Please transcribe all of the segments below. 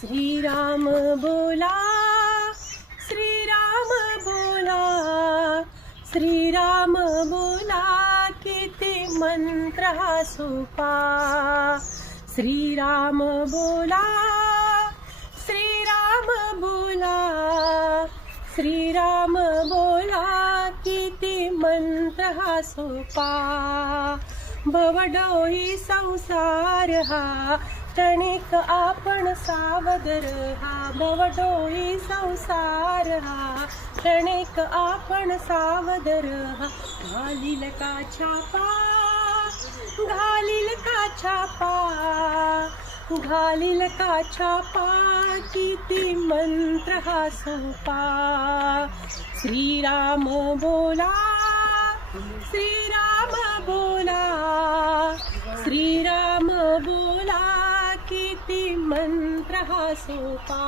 श्रीराम बोला श्रीराम बोला श्रीराम बोला किती मंत्र सुपा सोपा. श्रीराम बोला श्रीराम बोला श्रीराम बोला किती मंत्र सोपा. भवडोई संसार हा क्षणिक आपण सावध रहा भवडोई संसार हा. क्षणिक आपण सावध रहा घालील का छापा? घालील का छापा? घालील का छापा? किती मंत्र हा सोपा. श्रीराम बोला मंत्र हा सोपा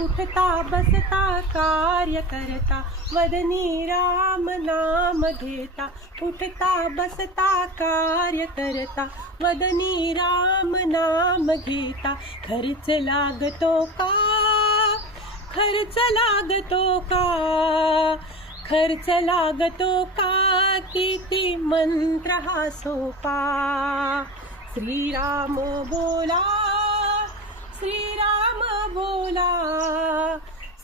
उठता, बसता कार्य करता वदनी राम नाम घेता। उठता, बसता कार्य करता वदनी राम नाम घेता। खर्च लागतो का? खर्च लागतो का? खर्च लागतो का? किती मंत्र हा सोपा श्रीराम बोला श्रीराम बोला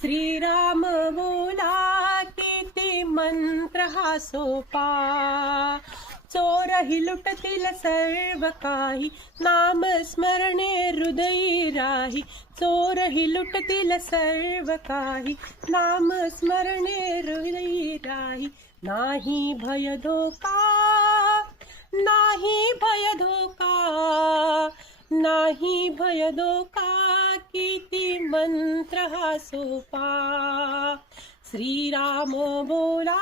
श्रीराम बोला किती मंत्र हा सोपा. चोरही लुटतील सर्व काही नाम स्मरणे हृदयी राही. चोरही लुटतील सर्व काही नाम स्मरणे हृदयी राही. नाही भय धोका नाही भय धोका, नाही भय धोका किती मंत्र हा सोपा. श्रीराम बोला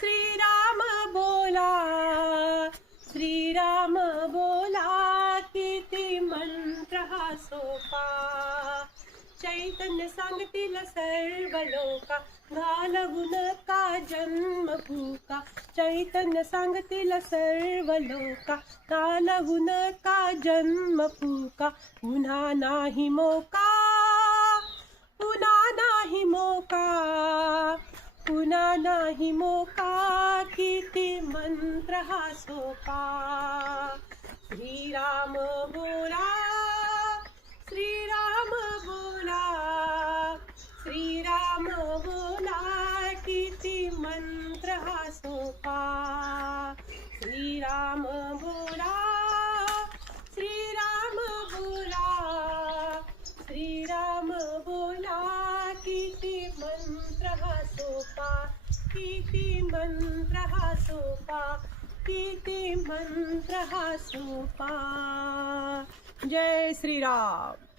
श्रीराम बोला श्रीराम बोला. चैतन्य सांगतील सर्व लोका घालवू नका जन्म भूका। चैतन्य सांगतील सर्व लोका घालवू नका जन्म भूका। पुन्हा नाही मोका पुन्हा नाही मोका पुन्हा नाही मोका, किती मंत्र हा सोपा। श्रीराम बोला सोपा श्रीराम बोला श्रीराम बोला श्रीराम बोला किती मंत्र हा सोपा किती मंत्र हा सोपा किती मंत्र हा सोपा जय श्रीराम।